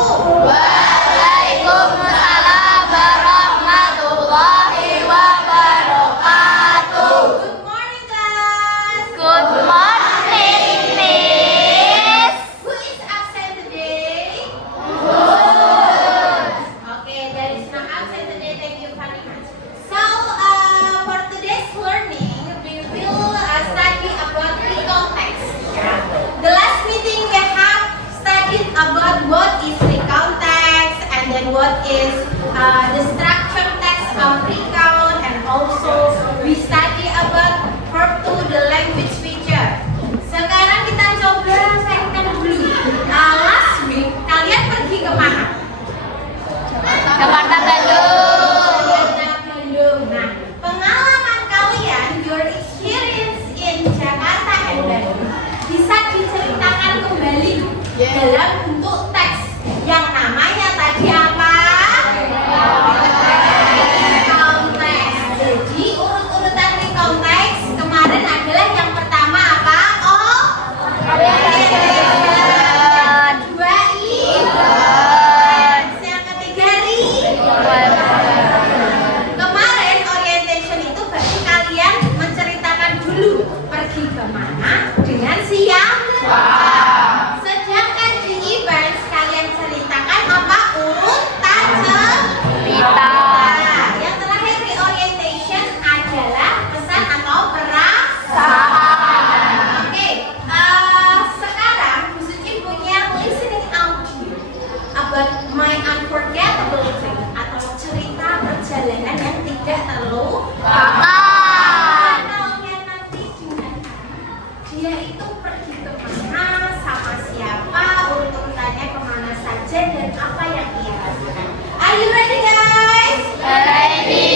Waalaikumsalam warahmatullahi wabarakatuh. Good morning, class. Good morning, Miss. Who is absent today? Okay, there is no absent today. Thank you very much. So, for today's learning, we will study about recall text. The last meeting we have studied about what is recall text and then what is the structure text of recall, and also we study about verb to the language feature. Sekarang kita coba kaitkan dulu. Last week kalian pergi kemana? Jakarta Bandung. Jakarta Bandung. Nah, pengalaman kalian, your experience in Jakarta and Bandung bisa diceritakan kembali dalam bentuk teks yang namanya tadi apa? Konteks. Jadi urut-urutan di konteks kemarin adalah yang pertama apa? Oh, dua yang ketiga Kemarin orientation itu berarti kalian menceritakan dulu pergi kemana dengan siapa. Sedangkan di events kalian ceritakan apa? Urutan cerita. Yang terakhir di orientation adalah pesan atau perasaan. Oke, sekarang Bu Suci punya listening audio about my unforgettable trip atau cerita perjalanan yang tidak terlupakan. Kenalnya nanti gimana? Dia itu pergi kemana, sama siapa, urutannya kemana saja, dan apa yang ia lakukan. Are you ready, guys? Ready.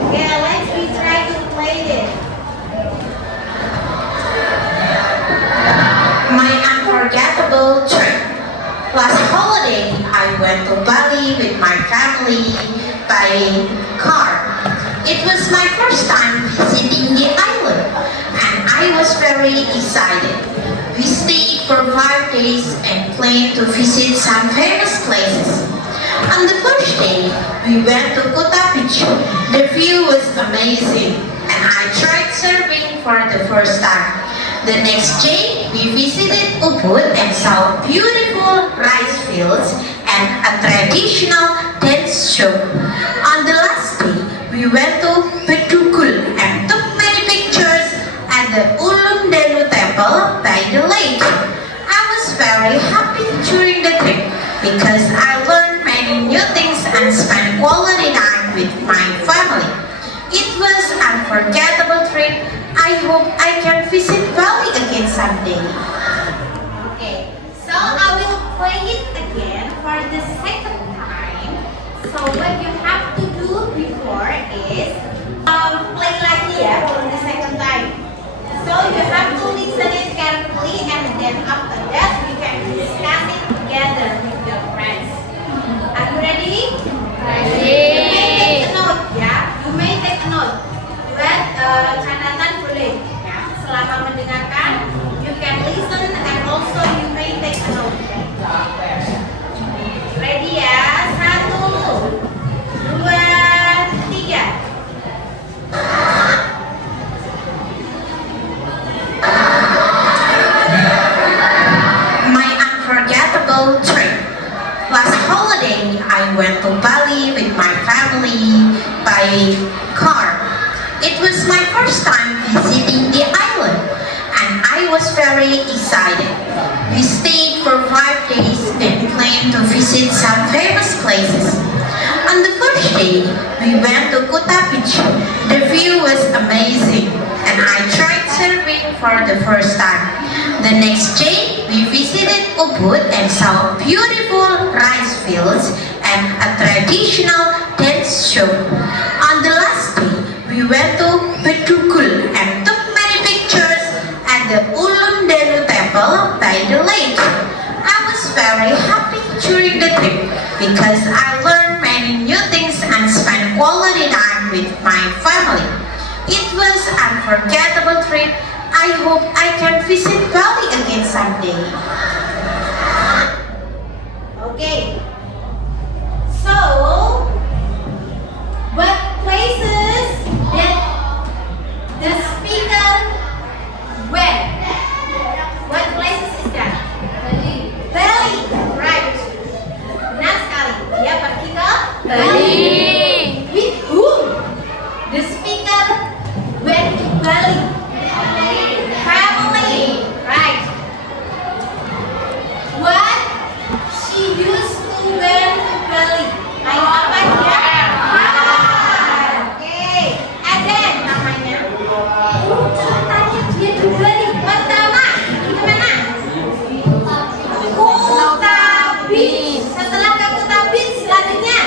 Okay, let's try to play this. My unforgettable trip. Last holiday, I went to Bali with my family by car. It was my first time visiting the island, and I was very excited. We stayed for 5 days and planned to visit some famous places. On the first day, we went to Kuta Beach. The view was amazing, and I tried surfing for the first time. The next day, we visited Ubud and saw beautiful rice fields and a traditional dance show. On the last day, we went to Bedugul and took many pictures at the Ulun Delu temple by the lake. I was very happy during the trip because I learned many new things and spent quality time with my family. It was an unforgettable trip. I hope I can visit Bali again someday. Okay, so I will play it again for the second time. So what you have to do before is play lagi ya for the second time. So you have to listen it carefully, and then after that we can discuss it together with your friends. Are you ready? You may take a note ya. You may take a note. Buat catatan boleh ya. Selama mendengarkan, you can listen and also you may take a note. Ready ya? 1, 2, 3. My unforgettable trip. Last holiday, I went to Bali with my family by car. It was my first time visiting the island, and I was very excited. We stayed for 5 days and planned to visit some famous places. On the first day, we went to Kuta Beach. The view was amazing, and I tried surfing for the first time. The next day, we visited Ubud and saw beautiful rice fields and a traditional dance show. On the last day, we went to Bedugul and took many pictures at the Ulun Delu temple by the lake. I was very happy during the trip because I learned many new things and spent quality time with my family. It was an unforgettable trip. I hope I can visit Bali again someday. Okay. So, what places that the speaker went? What places is that? Bali, right? Benar sekali. Dia pergi ke Bali. With whom? The speaker went to Bali. Family, right? What she used to wear to Bali? Kain apa dia? Okay. And then namanya. Tanya dia di Bali. Pertama, gimana? Kuta Beach. Setelah ke Kuta Beach, selanjutnya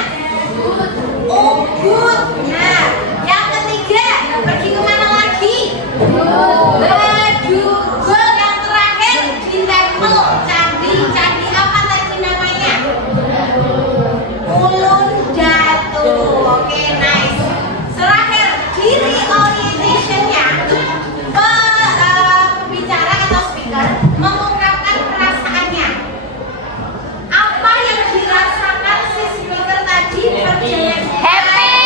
Ubud. Nah, yang ketiga, pergi kemana lagi? Bedugul. Yang terakhir di temple candi. Candi apa tadi namanya? Ulun Datu. Oke, nice. Terakhir, di reorientationnya, pembicara atau speaker mengungkapkan perasaannya. Apa yang dirasakan si speaker tadi perjalanan? Happy.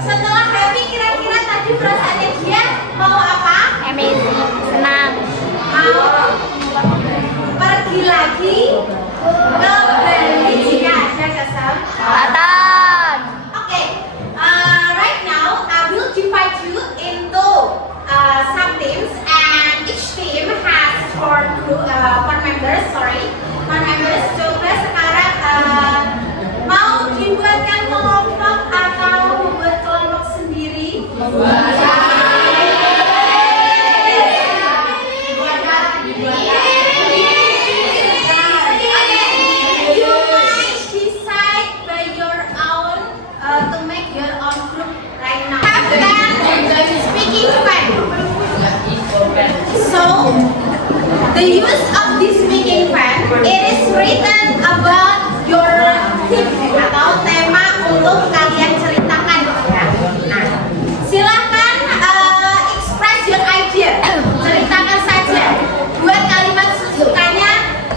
Setelah happy, kira-kira tadi perasaannya dia mau apa? Amazing. Senang. Mau pergi lagi ke Bali jika ada kesempatan. Kesempatan. Okay, right now I will divide you into some teams, and each team has four members. Four members. Coba sekarang mau dibuatkan kelompok atau membuat kelompok sendiri? You might decide by your own to make your own group right now. Have an speaking fan. So the use of this speaking fan, it is written about your theme atau tema untuk kalian ceritakan ya. Nah, silakan express your idea. Ceritakan saja. Buat kalimat sukanya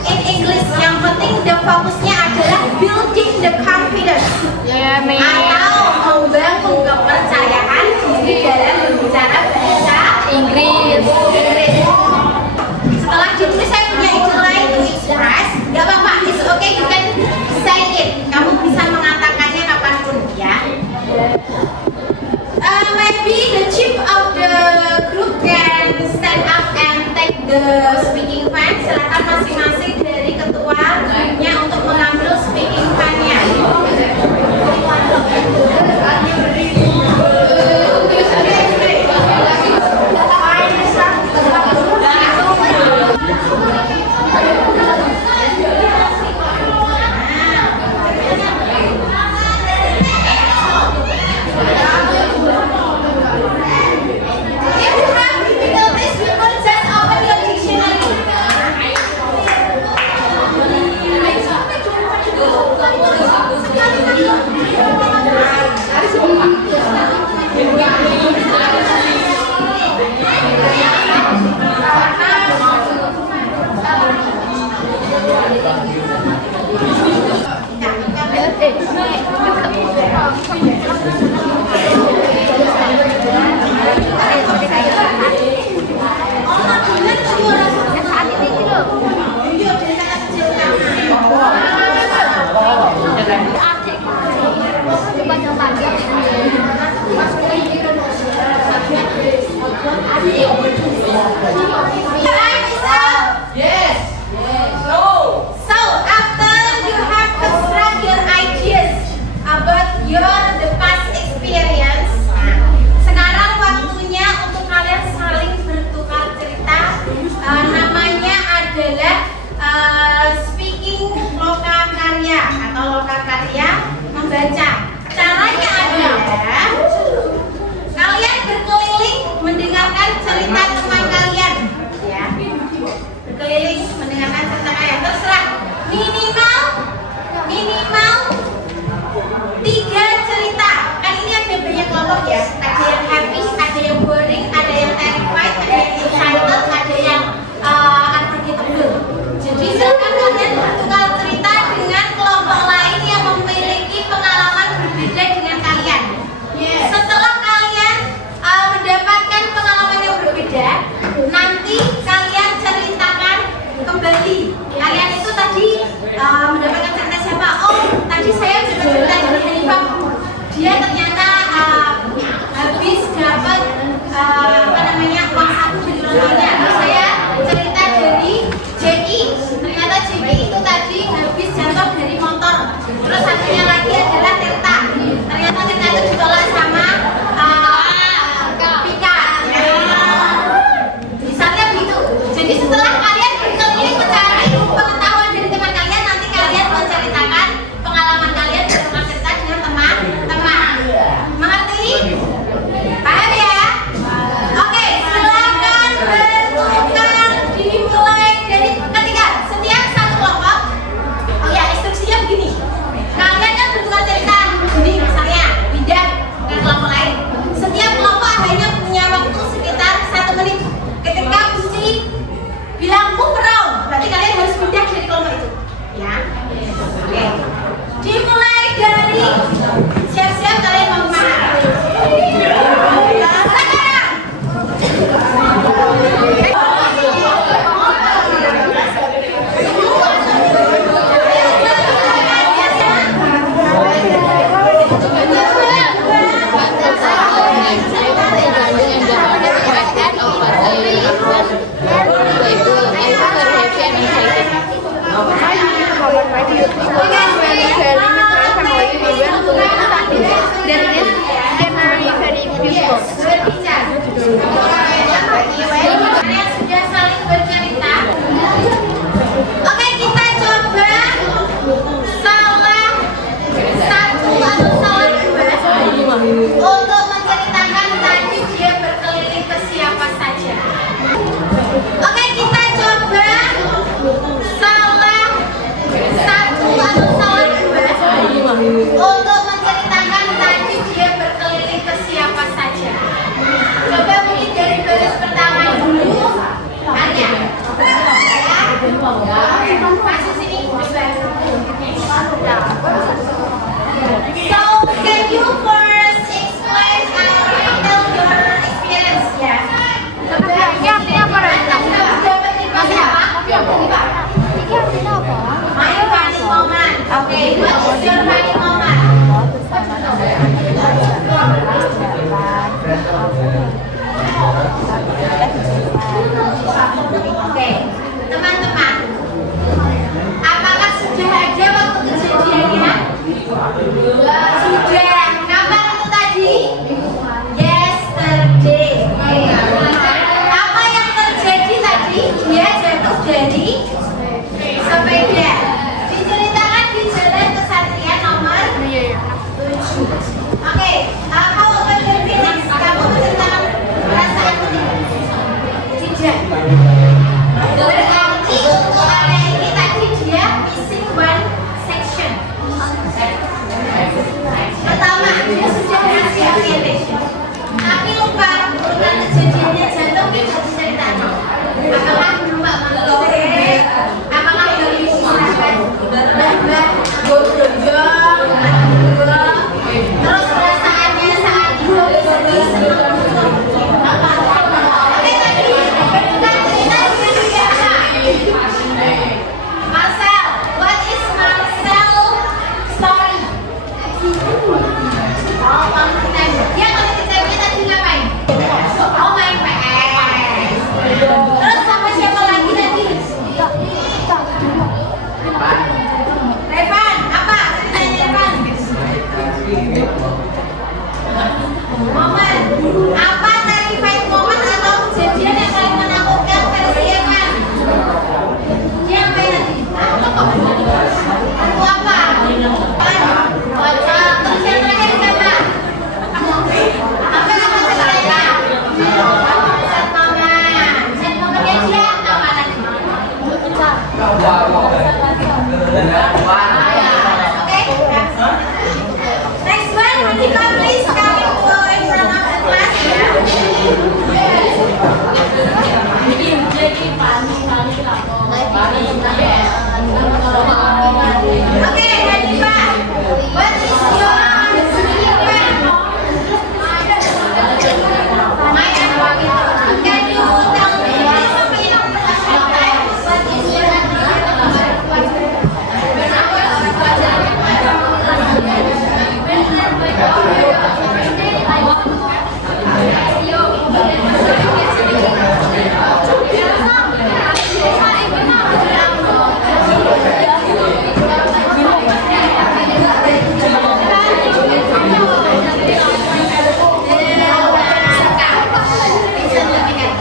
in English. Yang penting the fokusnya adalah building the confidence atau membangun kepercayaan diri dalam berbicara bahasa Inggris. Setelah ditulis saya punya ide lain to express. Gak apa-apa, it's okay, you can say it. Kamu bisa mengatakannya kapanpun ya. Maybe the chief of the group can stand up and take the speaking fan. Silakan masing-masing dari ketua grupnya untuk mengambil speaking fan-nya. If you have difficulties, you can just open your dictionary. So after you have extract your ideas about the past experience, sekarang waktunya untuk kalian saling bertukar cerita. Namanya adalah speaking lokakarya atau lokakarya membaca. Caranya adalah kalian berkeliling mendengarkan cerita teman kalian. very my family, we went to study. Then January very beautiful. Kalian sudah saling bercerita. Oke, kita coba salah satu atau salah dua untuk menceritakan tadi dia berkeliling ke siapa saja. Oke, kita coba salah satu atau salah dua untuk menceritakan tadi dia berkeliling ke siapa saja. Coba mungkin dari baris pertama dulu. Hanya. Masuk sini. So, can you first explain and tell your experience? Ya. Ini artinya apa, Rena? My funny moment. Okay, what is your funny moment? Oke, teman-teman, apakah sudah ada waktu kejadiannya? Sudah. Kapan itu tadi? Yesterday. Apa yang terjadi tadi? Dia jatuh dari sepeda. Diceritakan di Jalan Kesatria nomor 7. Oke, how about your feelings? Kamu menceritakan perasaanmu tidak? Berarti untuk area ini tadi dia missing one section. Pertama, dia sudah kasih orientation, tapi lupa urutan kejadiannya jatuh tidak diceritakan. Apakah lupa mengeluarkan? Apakah dari istirahat? Terus perasaannya saat itu sedih, senang, oke tadi kita juga. Marcel, what is Marcel story? Oh, bangunan. Dia kalau ditanya tadi ngapain? Oh, main PS. Terus sama siapa lagi tadi? Revan, apa? Tanya Revan. Momen. Apa terrifying moment atau kejadian yang paling menakutkan versi Revan? Dia ngapain tadi? Aku apa? Kocok. Terus yang terakhir siapa? Apa nama ceritanya? Set mama. Set mamanya dia apa tadi? Okay. Next one, Monica, please come in front of the class. Okay, Monica, what is your secret? My advocate. Can you tell me please what is your Bisa lebih kan?